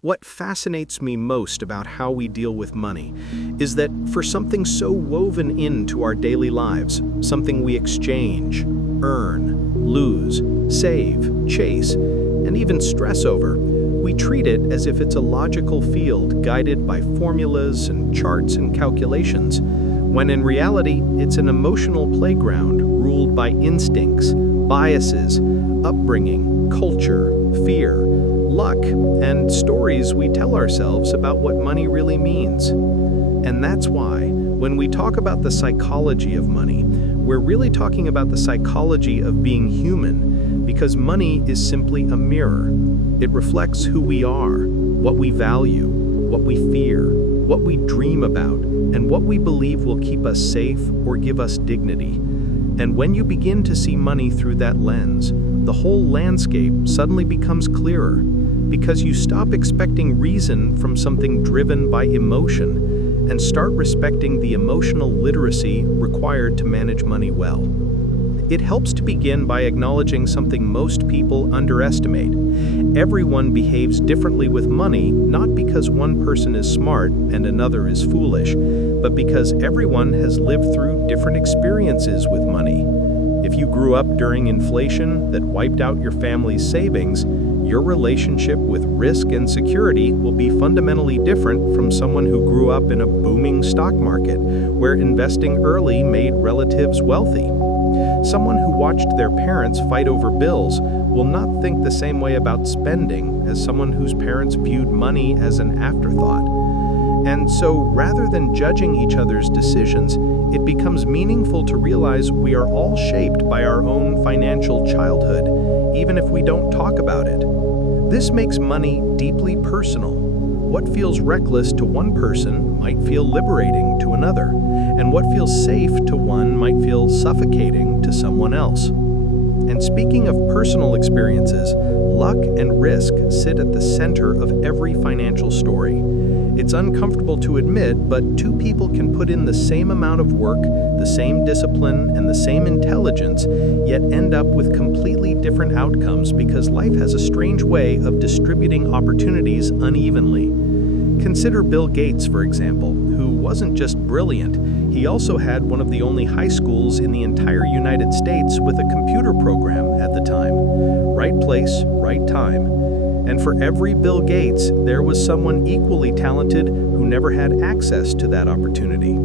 What fascinates me most about how we deal with money is that for something so woven into our daily lives, something we exchange, earn, lose, save, chase, and even stress over, we treat it as if it's a logical field guided by formulas and charts and calculations, when in reality, it's an emotional playground ruled by instincts, biases, upbringing, culture, fear, luck, and stories we tell ourselves about what money really means. And that's why, when we talk about the psychology of money, we're really talking about the psychology of being human, because money is simply a mirror. It reflects who we are, what we value, what we fear, what we dream about, and what we believe will keep us safe or give us dignity. And when you begin to see money through that lens, the whole landscape suddenly becomes clearer, because you stop expecting reason from something driven by emotion and start respecting the emotional literacy required to manage money well. It helps to begin by acknowledging something most people underestimate. Everyone behaves differently with money, not because one person is smart and another is foolish, but because everyone has lived through different experiences with money. If you grew up during inflation that wiped out your family's savings, your relationship with risk and security will be fundamentally different from someone who grew up in a booming stock market where investing early made relatives wealthy. Someone who watched their parents fight over bills will not think the same way about spending as someone whose parents viewed money as an afterthought. And so, rather than judging each other's decisions, it becomes meaningful to realize we are all shaped by our own financial childhood, even if we don't talk about it. This makes money deeply personal. What feels reckless to one person might feel liberating to another, and what feels safe to one might feel suffocating to someone else. And speaking of personal experiences, luck and risk sit at the center of every financial story. It's uncomfortable to admit, but two people can put in the same amount of work, the same discipline, and the same intelligence, yet end up with completely different outcomes because life has a strange way of distributing opportunities unevenly. Consider Bill Gates, for example, who wasn't just brilliant, he also had one of the only high schools in the entire United States with a computer program at the time. Right place, right time. And for every Bill Gates, there was someone equally talented who never had access to that opportunity.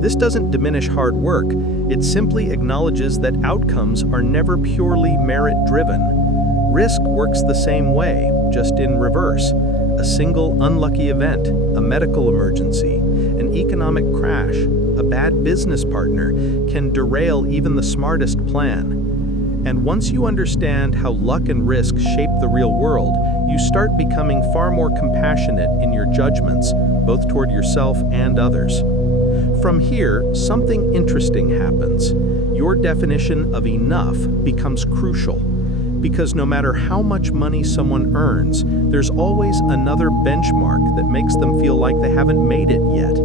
This doesn't diminish hard work, it simply acknowledges that outcomes are never purely merit-driven. Risk works the same way, just in reverse. A single unlucky event, a medical emergency, an economic crash, a bad business partner can derail even the smartest plan. And once you understand how luck and risk shape the real world, you start becoming far more compassionate in your judgments, both toward yourself and others. From here, something interesting happens. Your definition of enough becomes crucial, because no matter how much money someone earns, there's always another benchmark that makes them feel like they haven't made it yet.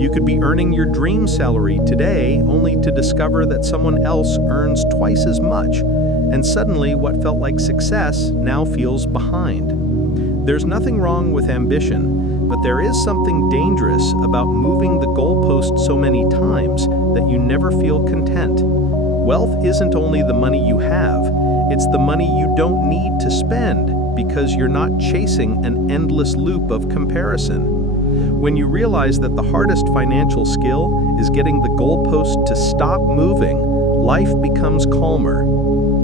You could be earning your dream salary today only to discover that someone else earns twice as much, and suddenly what felt like success now feels behind. There's nothing wrong with ambition, but there is something dangerous about moving the goalpost so many times that you never feel content. Wealth isn't only the money you have, it's the money you don't need to spend because you're not chasing an endless loop of comparison. When you realize that the hardest financial skill is getting the goalpost to stop moving, life becomes calmer.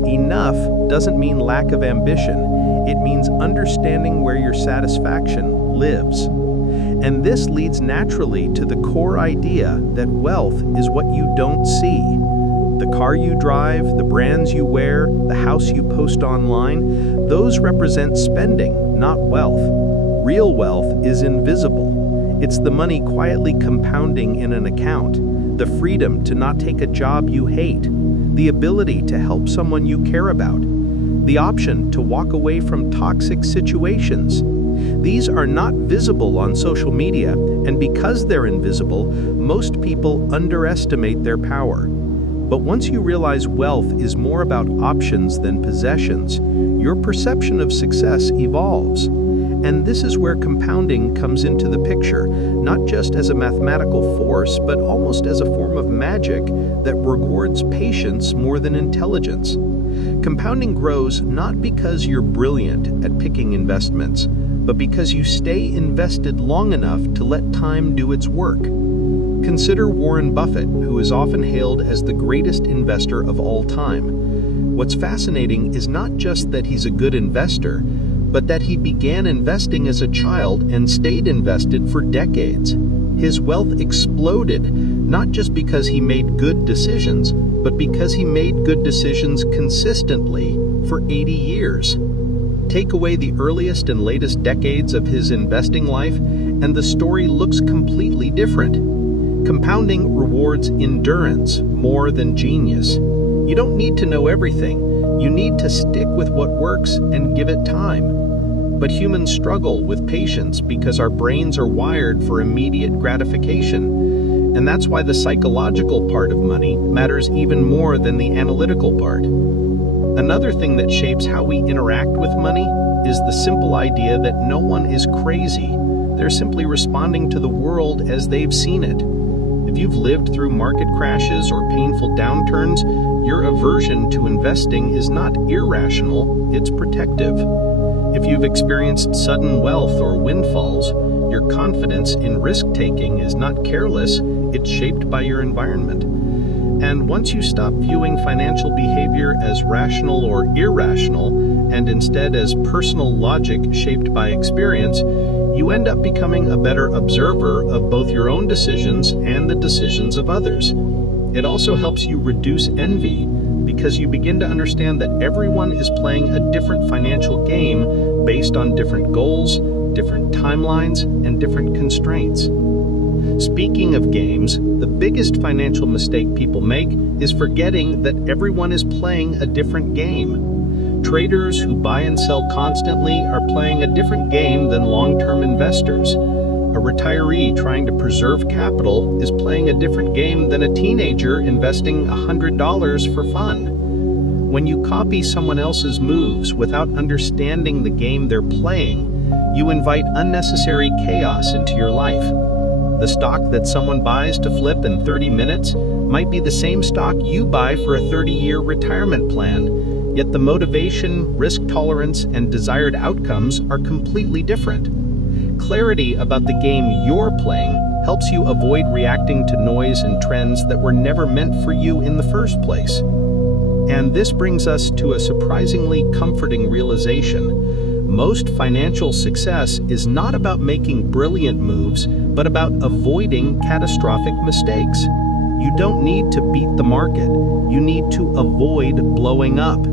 Enough doesn't mean lack of ambition, it means understanding where your satisfaction lives. And this leads naturally to the core idea that wealth is what you don't see. The car you drive, the brands you wear, the house you post online, those represent spending, not wealth. Real wealth is invisible. It's the money quietly compounding in an account, the freedom to not take a job you hate, the ability to help someone you care about, the option to walk away from toxic situations. These are not visible on social media, and because they're invisible, most people underestimate their power. But once you realize wealth is more about options than possessions, your perception of success evolves. And this is where compounding comes into the picture, not just as a mathematical force, but almost as a form of magic that rewards patience more than intelligence. Compounding grows not because you're brilliant at picking investments, but because you stay invested long enough to let time do its work. Consider Warren Buffett, who is often hailed as the greatest investor of all time. What's fascinating is not just that he's a good investor, but that he began investing as a child and stayed invested for decades. His wealth exploded, not just because he made good decisions, but because he made good decisions consistently for 80 years. Take away the earliest and latest decades of his investing life, and the story looks completely different. Compounding rewards endurance more than genius. You don't need to know everything. You need to stick with what works and give it time. But humans struggle with patience because our brains are wired for immediate gratification. And that's why the psychological part of money matters even more than the analytical part. Another thing that shapes how we interact with money is the simple idea that no one is crazy. They're simply responding to the world as they've seen it. If you've lived through market crashes or painful downturns, your aversion to investing is not irrational, it's protective. If you've experienced sudden wealth or windfalls, your confidence in risk-taking is not careless, it's shaped by your environment. And once you stop viewing financial behavior as rational or irrational, and instead as personal logic shaped by experience, you end up becoming a better observer of both your own decisions and the decisions of others. It also helps you reduce envy, because you begin to understand that everyone is playing a different financial game based on different goals, different timelines, and different constraints. Speaking of games, the biggest financial mistake people make is forgetting that everyone is playing a different game. Traders who buy and sell constantly are playing a different game than long-term investors. A retiree trying to preserve capital is playing a different game than a teenager investing $100 for fun. When you copy someone else's moves without understanding the game they're playing, you invite unnecessary chaos into your life. The stock that someone buys to flip in 30 minutes might be the same stock you buy for a 30-year retirement plan, yet the motivation, risk tolerance, and desired outcomes are completely different. Clarity about the game you're playing helps you avoid reacting to noise and trends that were never meant for you in the first place. And this brings us to a surprisingly comforting realization. Most financial success is not about making brilliant moves, but about avoiding catastrophic mistakes. You don't need to beat the market. You need to avoid blowing up.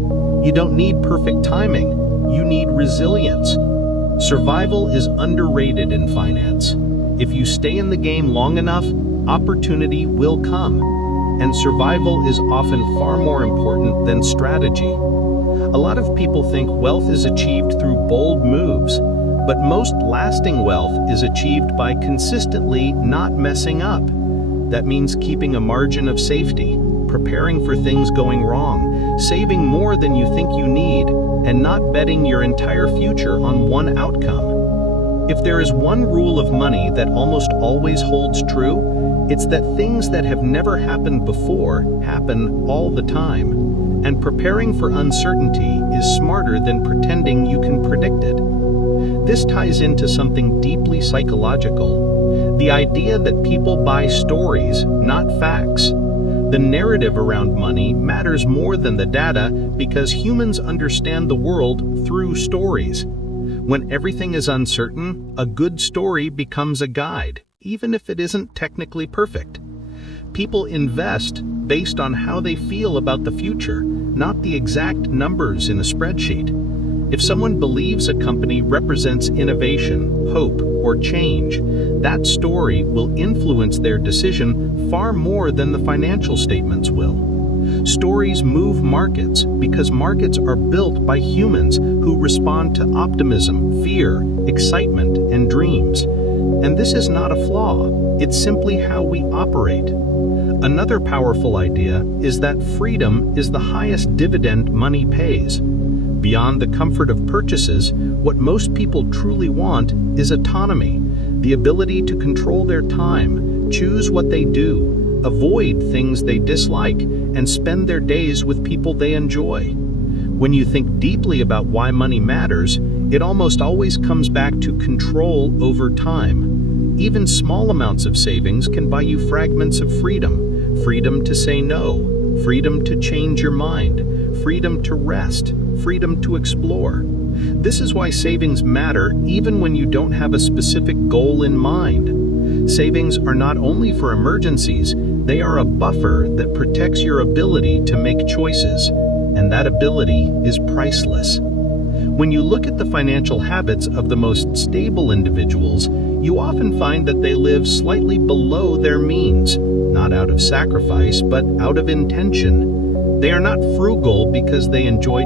You don't need perfect timing. You need resilience. Survival is underrated in finance. If you stay in the game long enough, opportunity will come. And survival is often far more important than strategy. A lot of people think wealth is achieved through bold moves, but most lasting wealth is achieved by consistently not messing up. That means keeping a margin of safety, preparing for things going wrong, saving more than you think you need, and not betting your entire future on one outcome. If there is one rule of money that almost always holds true, it's that things that have never happened before happen all the time. And preparing for uncertainty is smarter than pretending you can predict it. This ties into something deeply psychological, the idea that people buy stories, not facts. The narrative around money matters more than the data because humans understand the world through stories. When everything is uncertain, a good story becomes a guide, even if it isn't technically perfect. People invest based on how they feel about the future, not the exact numbers in a spreadsheet. If someone believes a company represents innovation, hope, or change, that story will influence their decision far more than the financial statements will. Stories move markets because markets are built by humans who respond to optimism, fear, excitement, and dreams. And this is not a flaw, it's simply how we operate. Another powerful idea is that freedom is the highest dividend money pays. Beyond the comfort of purchases, what most people truly want is autonomy, the ability to control their time, choose what they do, avoid things they dislike, and spend their days with people they enjoy. When you think deeply about why money matters, it almost always comes back to control over time. Even small amounts of savings can buy you fragments of freedom. Freedom to say no, freedom to change your mind, freedom to rest, freedom to explore. This is why savings matter even when you don't have a specific goal in mind. Savings are not only for emergencies, they are a buffer that protects your ability to make choices, and that ability is priceless. When you look at the financial habits of the most stable individuals, you often find that they live slightly below their means, not out of sacrifice, but out of intention. They are not frugal because they enjoy